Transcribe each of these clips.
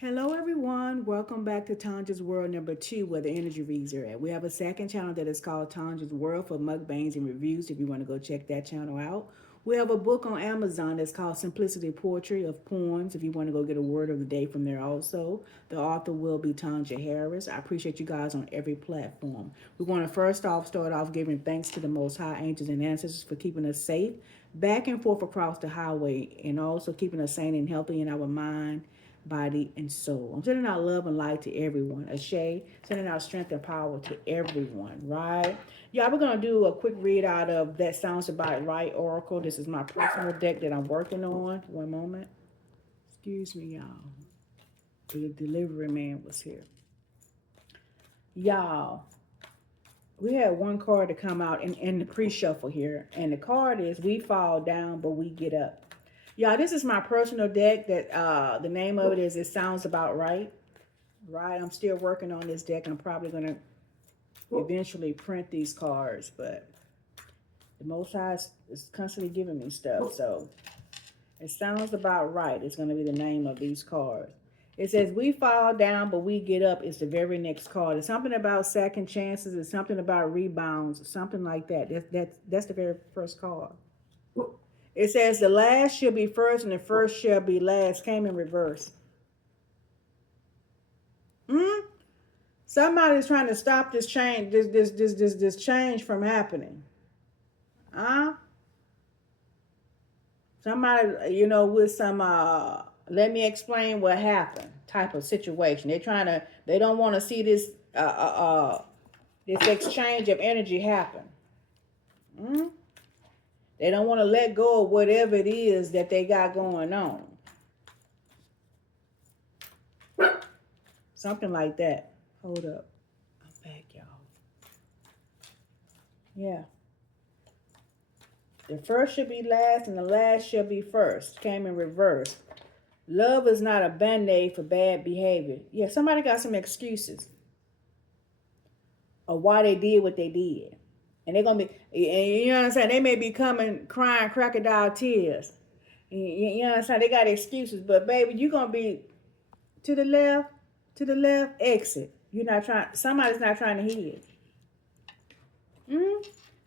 Hello, everyone. Welcome back to Tanja's World number two, where the energy reads are at. We have a second channel that is called Tanja's World for mukbangs and reviews. If you want to go check that channel out, we have a book on Amazon that's called Simplicity Poetry of Poems. If you want to go get a word of the day from there, also the author will be Tanja Harris. I appreciate you guys on every platform. We want to first off start off giving thanks to the Most High angels and ancestors for keeping us safe back and forth across the highway, and also keeping us sane and healthy in our mind, body, and soul. I'm sending out love and light to everyone. Ashe, sending out strength and power to everyone, right? Yeah, we're going to do a quick read out of That Sounds About Right Oracle. This is my personal deck that I'm working on. One moment. Excuse me, y'all. The delivery man was here. Y'all, we had one card to come out in the pre-shuffle here. And the card is We Fall Down, But We Get Up. Y'all, this is my personal deck that the name of it is It Sounds About Right. Right, I'm still working on this deck. I'm probably going to eventually print these cards, but the Most High is constantly giving me stuff. So It Sounds About Right. It's going to be the name of these cards. It says We Fall Down, But We Get Up is the very next card. It's something about second chances. It's something about rebounds, something like that. That's the very first card. It says the last shall be first and the first shall be last. Came in reverse. Hmm? Somebody's trying to stop this change, this change from happening. Huh? Somebody, with some let me explain what happened type of situation. They don't want to see this exchange of energy happen. Hmm? They don't want to let go of whatever it is that they got going on. Something like that. Hold up. I'm back, y'all. Yeah. The first should be last and the last shall be first. Came in reverse. Love is not a band-aid for bad behavior. Yeah, somebody got some excuses of why they did what they did. And they're going to be, and you know what I'm saying? They may be coming crying crocodile tears. You know what I'm saying? They got excuses. But baby, you're going to be to the left, exit. You're not trying, somebody's not trying to hear.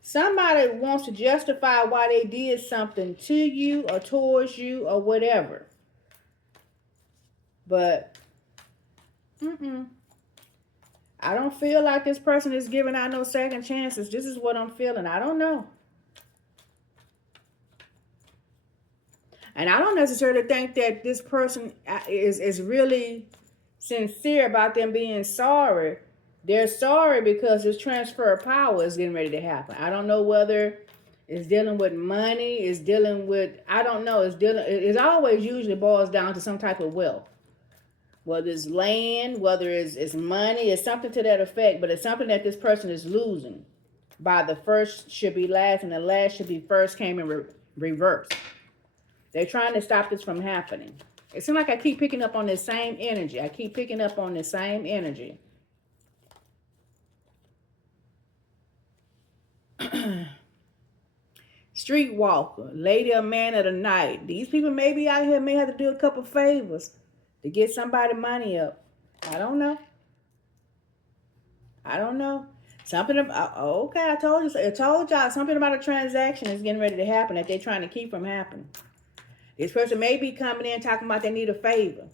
Somebody wants to justify why they did something to you or towards you or whatever. But, I don't feel like this person is giving out no second chances. This is what I'm feeling. I don't know. And I don't necessarily think that this person is really sincere about them being sorry. They're sorry because this transfer of power is getting ready to happen. I don't know whether it's dealing with money, it's dealing with, I don't know, it's always usually boils down to some type of wealth. Whether it's land, whether it's money, it's something to that effect, but it's something that this person is losing. By the first should be last and the last should be first came in reverse. They're trying to stop this from happening. It seems like I keep picking up on this same energy. I keep picking up on this same energy. Streetwalker, lady or man of the night. These people may be out here, may have to do a couple favors to get somebody money up. I don't know. I don't know. Something about, okay, I told y'all something about a transaction is getting ready to happen that they're trying to keep from happening. This person may be coming in talking about they need a favor.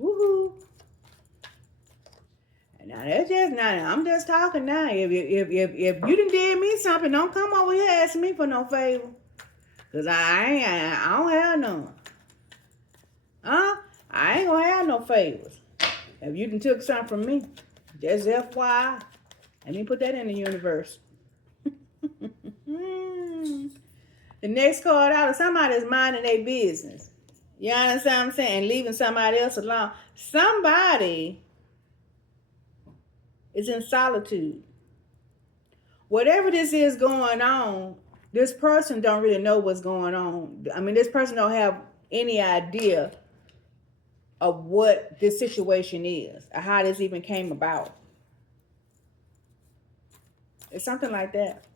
Woohoo. Now that's just now. I'm just talking now. If you done did me something, don't come over here asking me for no favor, cause I don't have none. I ain't gonna have no favors. If you done took something from me, just FYI. Let me put that in the universe. The next card out is somebody's minding their business. You understand what I'm saying? Leaving somebody else alone. Somebody is in solitude. Whatever this is going on, this person don't really know what's going on. I mean, this person don't have any idea of what this situation is or how this even came about. It's something like that.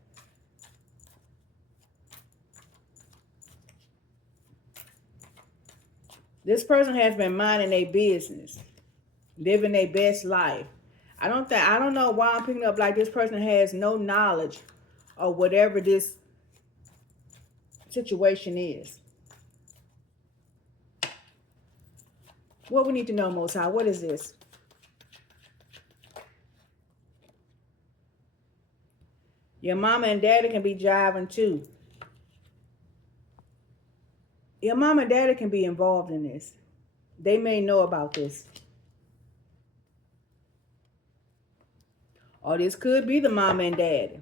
This person has been minding their business, living their best life. I don't know why I'm picking up like this person has no knowledge of whatever this situation is. What we need to know, Most High, what is this? Your mama and daddy can be jiving too. Your mama and daddy can be involved in this. They may know about this. Or this could be the mama and daddy.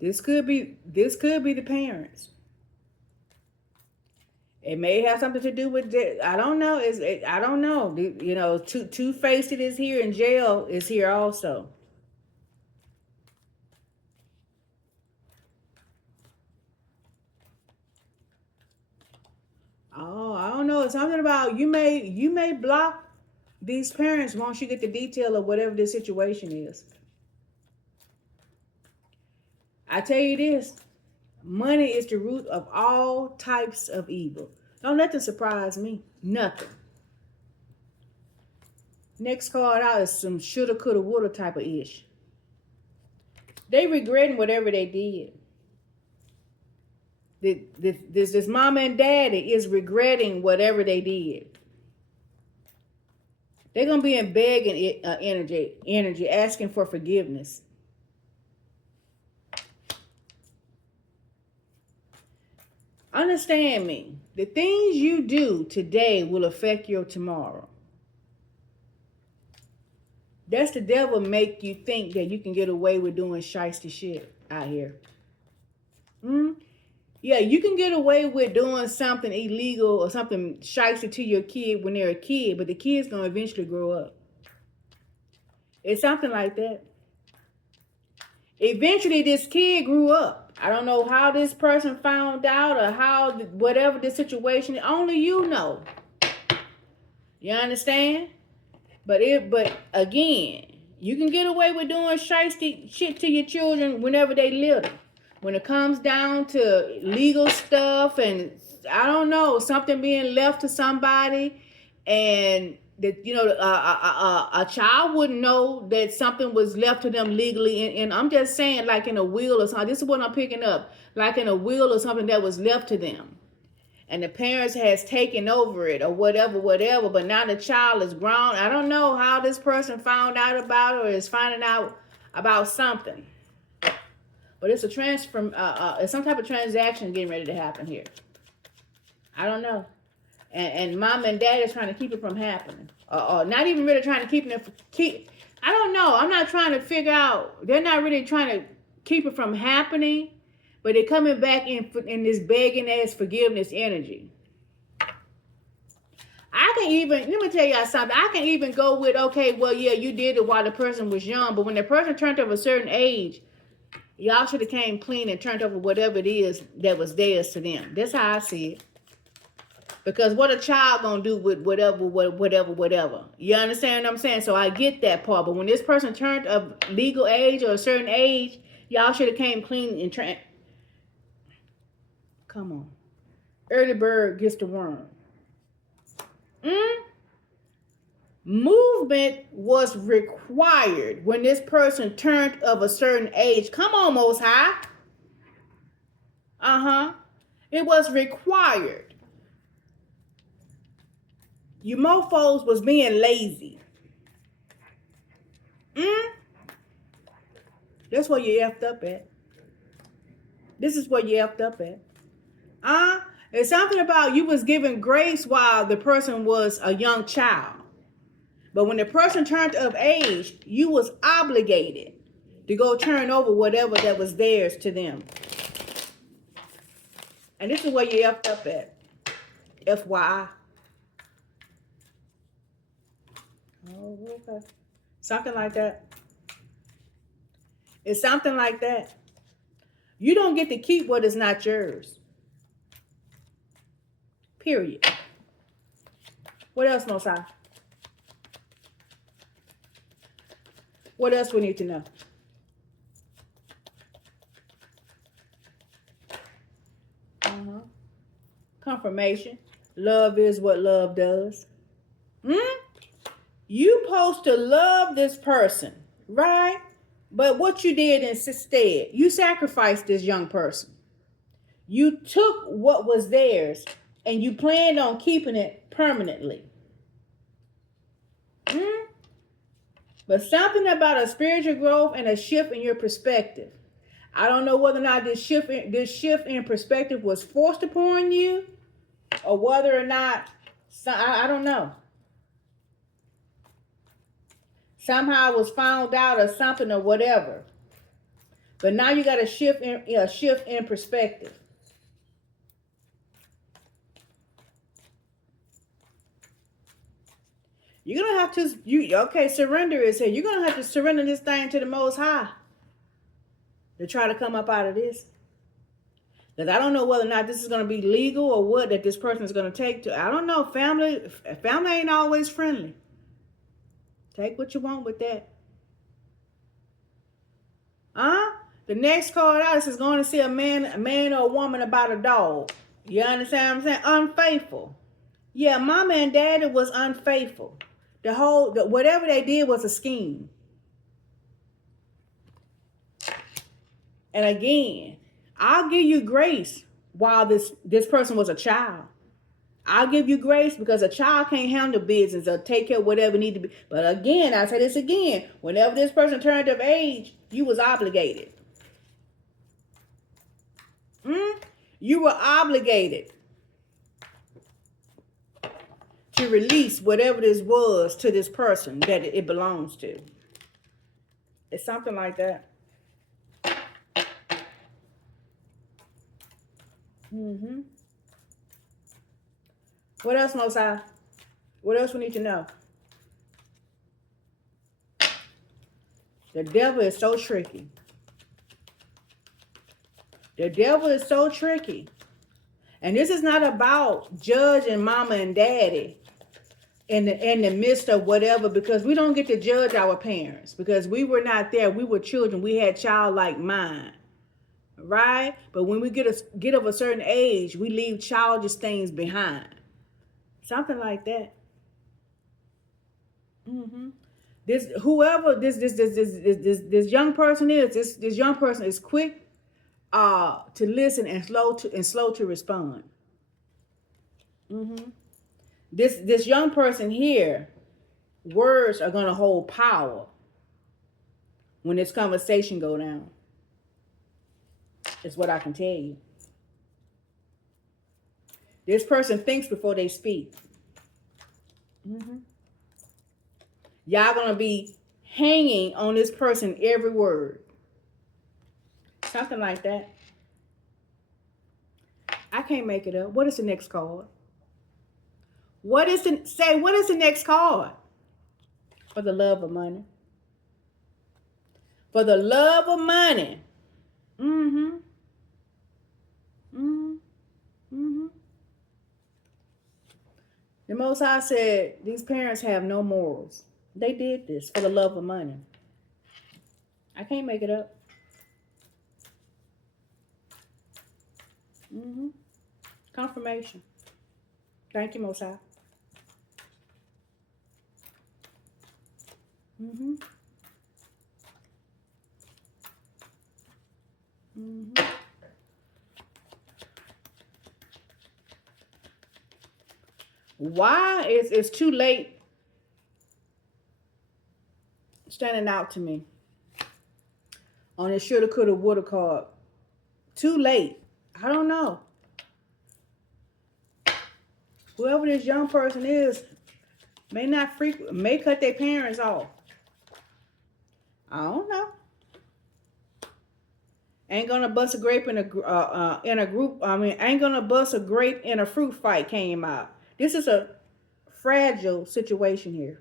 This could be the parents. It may have something to do with I don't know. I don't know. You know, Two-Faced is here in jail is here also. Oh, I don't know. It's something about you may block these parents once you get the detail of whatever the situation is. I tell you this, money is the root of all types of evil. Don't let them surprise me. Nothing. Next card out is some shoulda, coulda, woulda type of ish. They regretting whatever they did. This mama and daddy is regretting whatever they did. They're gonna be in begging energy, asking for forgiveness. Understand me. The things you do today will affect your tomorrow. That's the devil make you think that you can get away with doing shiesty shit out here. Yeah, you can get away with doing something illegal or something shiesty to your kid when they're a kid, but the kid's going to eventually grow up. It's something like that. Eventually, this kid grew up. I don't know how this person found out or how, whatever the situation, only you know. You understand? But again, you can get away with doing shiesty shit to your children whenever they little. When it comes down to legal stuff and I don't know, something being left to somebody, and that a child wouldn't know that something was left to them legally, and I'm just saying, like in a will or something. This is what I'm picking up, like in a will or something that was left to them, and the parents has taken over it or whatever. But now the child is grown. I don't know how this person found out about it or is finding out about something. But it's a transfer. It's some type of transaction getting ready to happen here. I don't know, and mom and dad is trying to keep it from happening, or not even really trying to keep. I don't know. I'm not trying to figure out. They're not really trying to keep it from happening, but they're coming back in this begging ass forgiveness energy. I can even, let me tell y'all something. I can even go with, okay, well, yeah, you did it while the person was young, but when the person turned of a certain age, y'all should have came clean and turned over whatever it is that was theirs to them. That's how I see it. Because what a child gonna do with whatever. You understand what I'm saying? So I get that part. But when this person turned of legal age or a certain age, y'all should have came clean and come on. Early bird gets the worm. Movement was required when this person turned of a certain age. Come on, Most High. It was required. You mofos was being lazy. That's where you effed up at. This is where you effed up at. It's something about you was given grace while the person was a young child. But when the person turned of age, you was obligated to go turn over whatever that was theirs to them. And this is where you effed up at. FYI. Oh, okay. Something like that. It's something like that. You don't get to keep what is not yours. Period. What else, Most High? What else we need to know? Confirmation. Love is what love does. You supposed to love this person, right? But what you did instead, you sacrificed this young person. You took what was theirs and you planned on keeping it permanently. But something about a spiritual growth and a shift in your perspective. I don't know whether or not this shift in perspective was forced upon you, or whether or not I don't know. Somehow it was found out or something or whatever. But now you got a shift in perspective. You're gonna have to surrender is here. You're gonna have to surrender this thing to the Most High to try to come up out of this. Because I don't know whether or not this is gonna be legal or what that this person is gonna take to. I don't know. Family ain't always friendly. Take what you want with that. The next card out is going to see a man or a woman about a dog. You understand what I'm saying? Unfaithful. Yeah, mama and daddy was unfaithful. Whatever they did was a scheme. And again, I'll give you grace while this person was a child. I'll give you grace because a child can't handle business or take care of whatever need to be. But again, I say this again, whenever this person turned of age, you was obligated. You were obligated to release whatever this was to this person that it belongs to. It's something like that. What else, Most High? What else we need to know? The devil is so tricky. The devil is so tricky. And this is not about judging mama and daddy in the midst of whatever, because we don't get to judge our parents because we were not there. We were children. We had childlike mind. Right? But when we get of a certain age, we leave childish things behind. Something like that. This young person is, this young person is quick to listen and slow to respond. This young person here, words are gonna hold power when this conversation go down. Is what I can tell you. This person thinks before they speak. Y'all gonna be hanging on this person every word. Something like that. I can't make it up. What is the next card? What is the next card? For the love of money. For the love of money. The Most High said these parents have no morals. They did this for the love of money. I can't make it up. Confirmation. Thank you, Most High. Why is it's too late standing out to me on this shoulda, coulda, woulda card? Too late. I don't know. Whoever this young person is may cut their parents off. I don't know. Ain't gonna bust a grape in a group. Ain't gonna bust a grape in a fruit fight came out. This is a fragile situation here.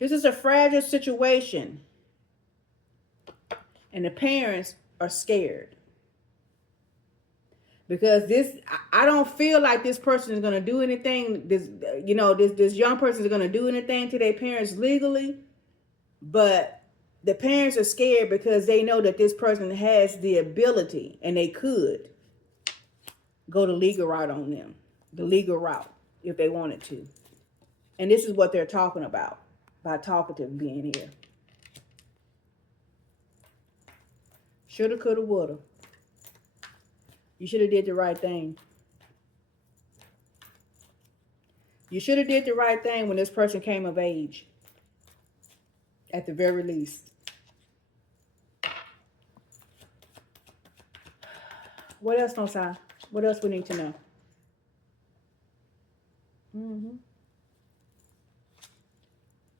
This is a fragile situation. And the parents are scared. Because I don't feel like this person is going to do anything. This young person is going to do anything to their parents legally. But the parents are scared because they know that this person has the ability and they could go the legal route on them, the legal route, if they wanted to. And this is what they're talking about by talkative being here. Shoulda, coulda, woulda. You should have did the right thing. You should have did the right thing when this person came of age. At the very least. What else, Mosai? What else we need to know?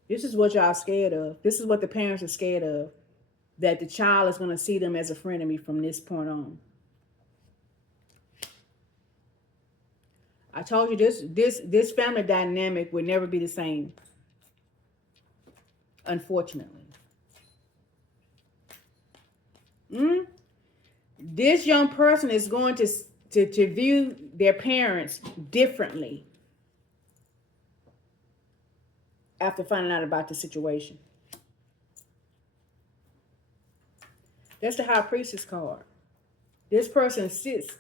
This is what y'all scared of. This is what the parents are scared of. That the child is going to see them as a frenemy from this point on. I told you this family dynamic would never be the same. Unfortunately. This young person is going to view their parents differently after finding out about the situation. That's the High Priestess card. This person sits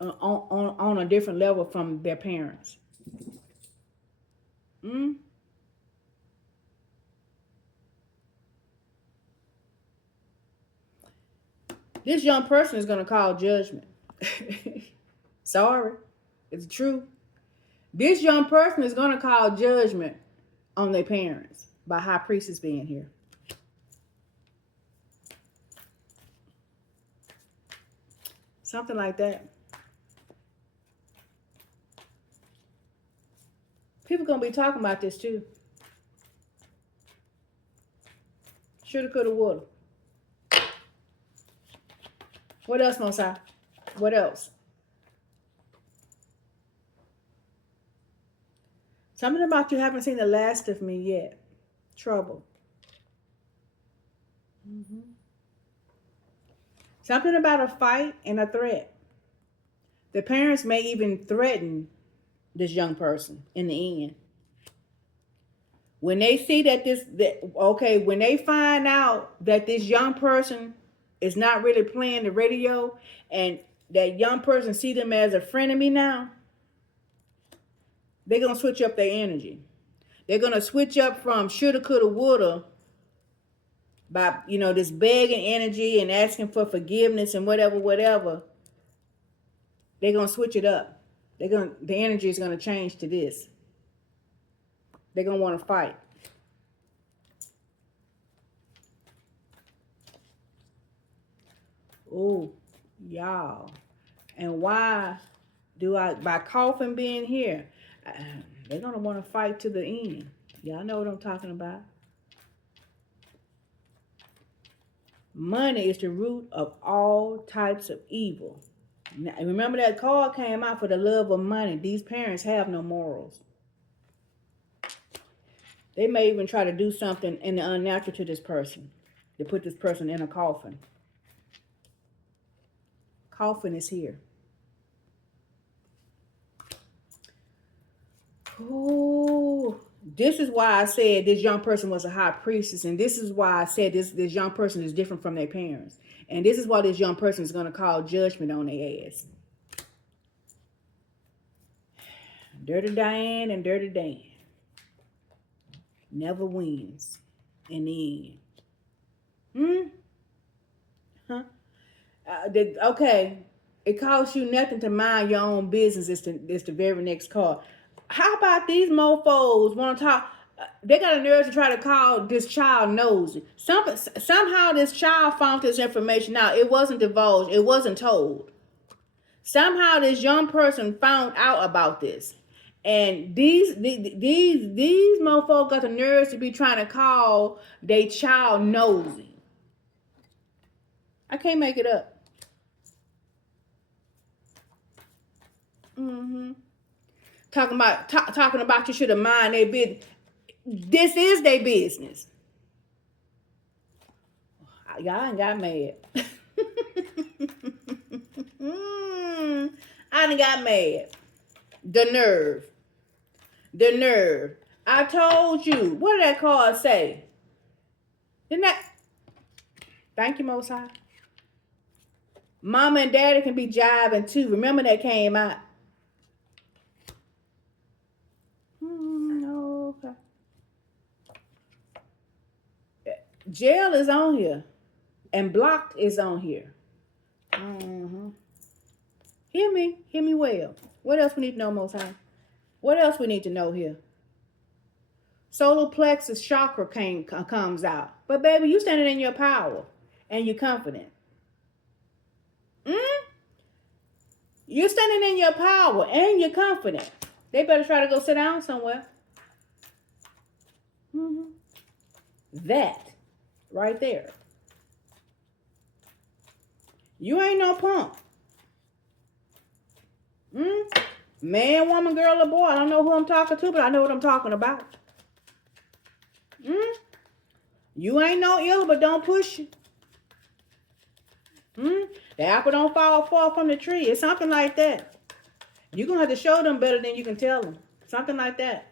on a different level from their parents. This young person is going to call judgment. Sorry, it's true. This young person is going to call judgment on their parents by High Priestess being here. Something like that. People going to be talking about this too. Shoulda, coulda, woulda. What else, Mosai? What else? Something about you haven't seen the last of me yet. Trouble. Something about a fight and a threat. The parents may even threaten this young person in the end. When they see when they find out that this young person is not really playing the radio and that young person see them as a frenemy now, they're going to switch up their energy. They're going to switch up from shoulda, coulda, woulda by, this begging energy and asking for forgiveness and whatever. They're going to switch it up. The energy is going to change to this. They're going to want to fight. Oh, y'all. And why by Coffin being here, they're going to want to fight to the end. Y'all know what I'm talking about. Money is the root of all types of evil. Now, remember that card came out for the love of money. These parents have no morals. They may even try to do something in the unnatural to this person. To put this person in a coffin. Coffin is here. Oh, this is why I said this young person was a high priestess. And this is why I said this young person is different from their parents. And this is why this young person is going to call judgment on their ass. Dirty Diane and Dirty Dan never wins in the end. Okay, it costs you nothing to mind your own business. It's the very next card. How about these mofos want to talk? They got a nerve to try to call this child nosy. Somehow this child found this information out. It wasn't divulged. It wasn't told. Somehow this young person found out about this. And these mofos got the nerves to be trying to call their child nosy. I can't make it up. Talking about you should have mind their business. This is their business. Y'all ain't got mad. I done got mad. The nerve. I told you. What did that card say? Isn't that? Thank you, Most High. Mama and daddy can be jiving too. Remember that came out. Okay. Jail is on here. And blocked is on here. Mm-hmm. Hear me well. What else we need to know, Most High? What else we need to know here? Solar plexus chakra comes out. But baby, you standing in your power and you're confident. You're standing in your power and you're confident. They better try to go sit down somewhere. Mm-hmm. That right there. You ain't no punk. Man, woman, girl, or boy. I don't know who I'm talking to, but I know what I'm talking about. You ain't no ill, but don't push it. The apple don't fall far from the tree. It's something like that. You're going to have to show them better than you can tell them. Something like that.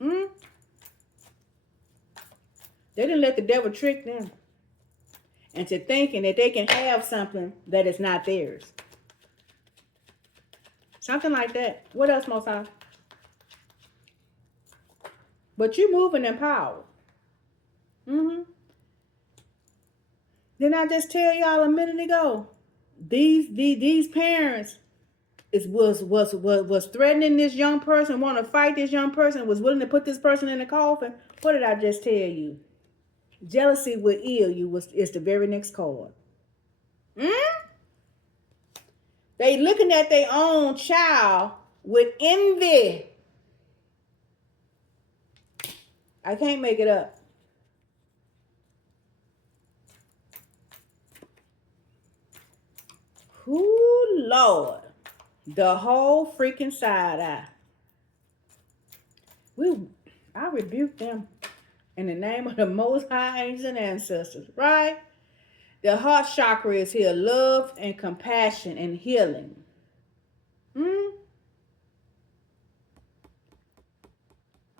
They didn't let the devil trick them into thinking that they can have something that is not theirs. Something like that. What else, Most High? But you moving in power. Didn't I just tell y'all a minute ago? These parents was threatening this young person, want to fight this young person, was willing to put this person in a coffin. What did I just tell you? Jealousy will ill you is the very next card. They looking at their own child with envy. I can't make it up. Ooh, Lord. The whole freaking side eye. I rebuke them in the name of the Most High Angels and Ancestors, right? The heart chakra is here. Love and compassion and healing.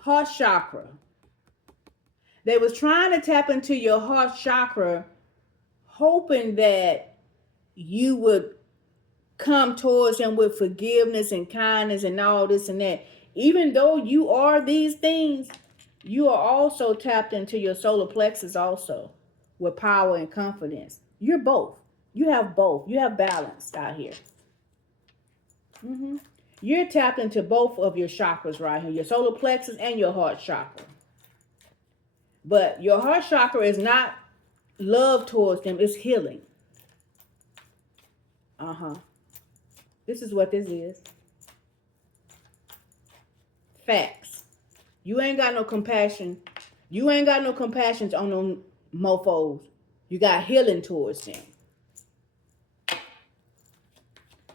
Heart chakra. They was trying to tap into your heart chakra, hoping that you would come towards them with forgiveness and kindness and all this and that. Even though you are these things, you are also tapped into your solar plexus also with power and confidence. You're both. You have both. You have balance out here. You're tapped into both of your chakras right here, your solar plexus and your heart chakra. But your heart chakra is not love towards them, it's healing. This is what this is. Facts. You ain't got no compassion. You ain't got no compassion on them mofos. You got healing towards them.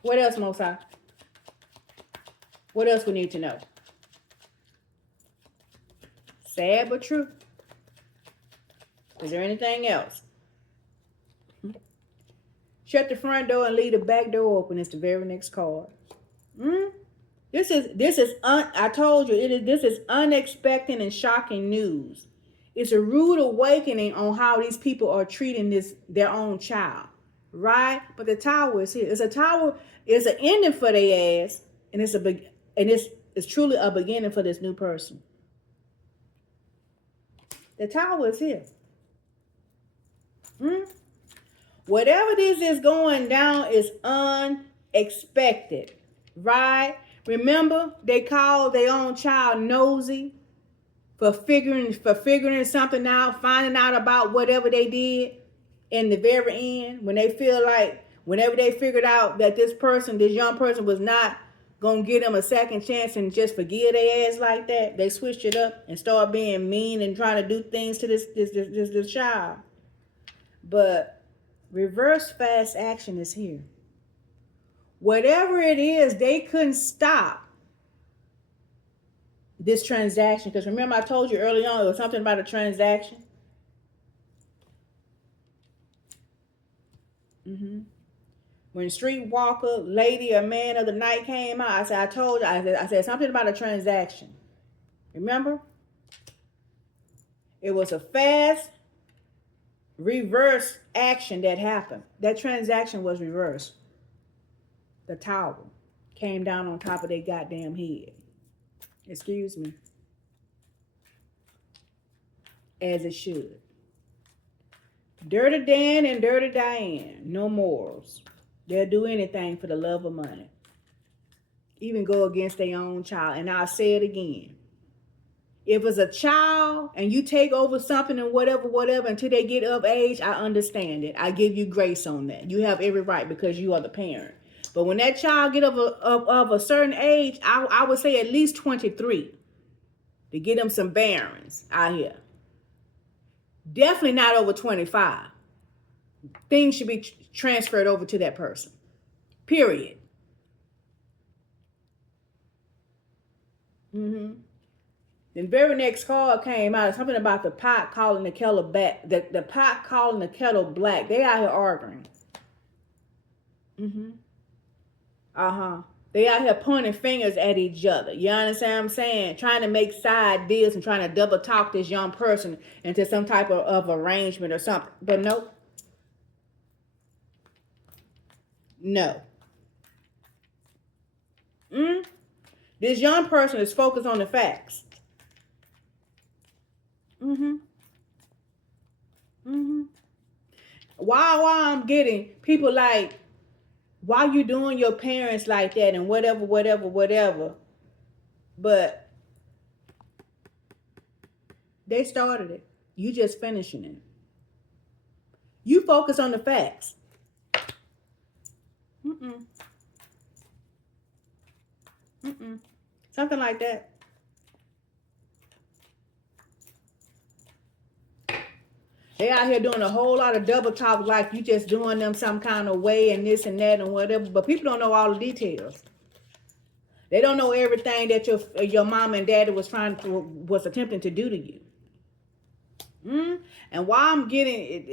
What else, Most High? What else we need to know? Sad but true. Is there anything else? Shut the front door and leave the back door open. It's the very next card. This is I told you this is unexpected and shocking news. It's a rude awakening on how these people are treating their own child, right? But the tower is here. It's a tower. It's an ending for their ass, and it's truly a beginning for this new person. The tower is here. Whatever this is going down is unexpected, right? Remember, they called their own child nosy for figuring something out, finding out about whatever they did in the very end, when they feel like whenever they figured out that this young person was not gonna give them a second chance and just forgive their ass like that, they switched it up and started being mean and trying to do things to this child. But reverse fast action is here. Whatever it is, they couldn't stop this transaction. Because remember, I told you early on, it was something about a transaction. When Streetwalker, Lady or Man of the Night came out, I said something about a transaction. Remember? It was a fast reverse action that happened. That transaction was reversed. The tower came down on top of their goddamn head. Excuse me. As it should. Dirty Dan and Dirty Diane. No morals. They'll do anything for the love of money. Even go against their own child. And I'll say it again. If it's a child and you take over something and whatever, until they get of age, I understand it. I give you grace on that. You have every right because you are the parent. But when that child get of a certain age, I would say at least 23 to get them some bearings out here. Definitely not over 25. Things should be transferred over to that person. Period. The very next card came out, something about the pot calling the kettle back. The pot calling the kettle black. They out here arguing. They out here pointing fingers at each other. You understand what I'm saying? Trying to make side deals and trying to double talk this young person into some type of arrangement or something. But nope. No. This young person is focused on the facts. Why I'm getting people like, why you doing your parents like that and whatever. But they started it. You just finishing it. You focus on the facts. Something like that. They out here doing a whole lot of double talk like you just doing them some kind of way and this and that and whatever. But people don't know all the details. They don't know everything that your mom and daddy was attempting to do to you. And why I'm getting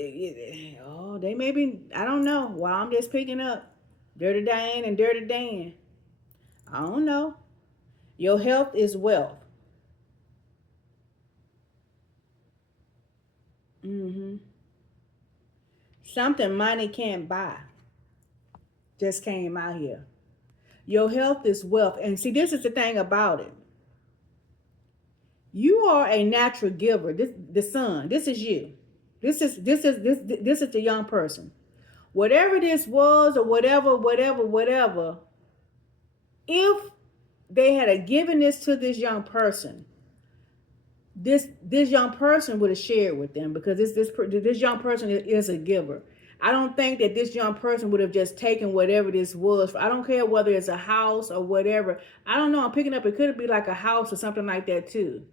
they may be, I don't know. Why I'm just picking up Dirty Diane and Dirty Dan. I don't know. Your health is wealth. Something money can't buy just came out here. Your health is wealth. And see, this is the thing about it. You are a natural giver. The son. This is you. This is the young person. Whatever this was or whatever, if they had given this to this young person, this young person would have shared with them, because this young person is a giver. I don't think that this young person would have just taken whatever this was. I don't care whether it's a house or whatever. I don't know. I'm picking up. It could be like a house or something like that too.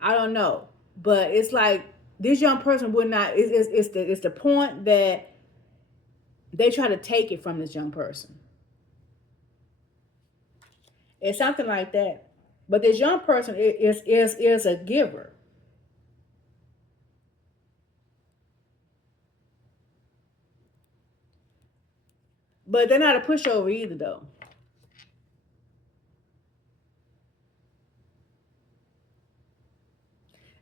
I don't know. But it's like this young person would not. It's the point that they try to take it from this young person. It's something like that. But this young person is a giver. But they're not a pushover either, though.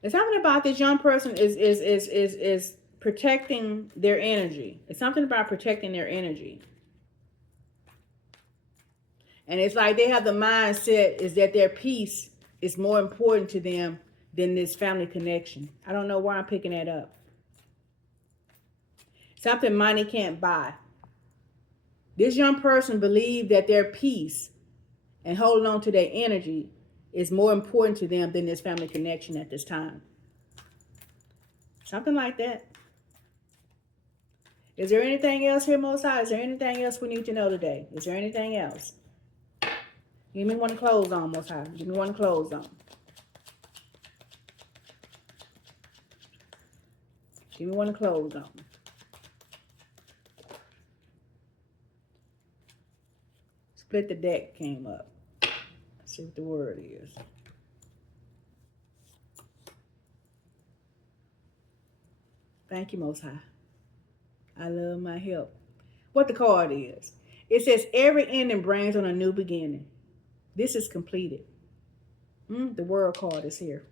It's something about this young person is protecting their energy. It's something about protecting their energy. And it's like they have the mindset is that their peace is more important to them than this family connection. I don't know why I'm picking that up. Something money can't buy. This young person believed that their peace and holding on to their energy is more important to them than this family connection at this time. Something like that. Is there anything else here, Most High? Is there anything else we need to know today? Is there anything else? Give me one to close on, Most High. Give me one to close on. Give me one to close on. Split the deck came up. Let's see what the word is. Thank you, Most High. I love my help. What the card is. It says every ending brings on a new beginning. This is completed. The world card is here.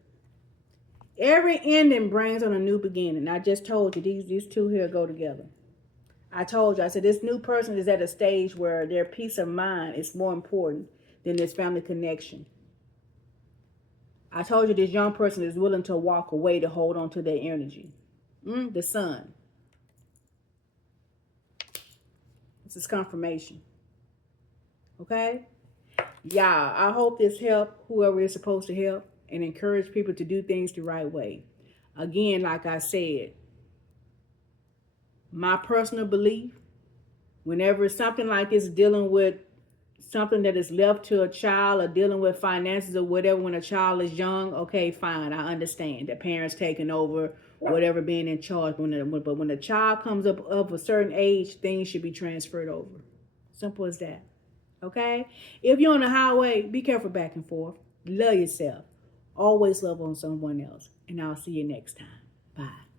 Every ending brings on a new beginning. I just told you these two here go together. I told you, I said this new person is at a stage where their peace of mind is more important than this family connection. I told you this young person is willing to walk away to hold on to their energy. The sun. This is confirmation. Okay? Yeah, I hope this helped whoever is supposed to help and encourage people to do things the right way. Again, like I said, my personal belief, whenever something like this dealing with something that is left to a child or dealing with finances or whatever when a child is young, okay, fine, I understand that parents taking over, whatever, being in charge. But when a child comes up of a certain age, things should be transferred over. Simple as that. Okay? If you're on the highway, be careful back and forth. Love yourself. Always love on someone else. And I'll see you next time. Bye.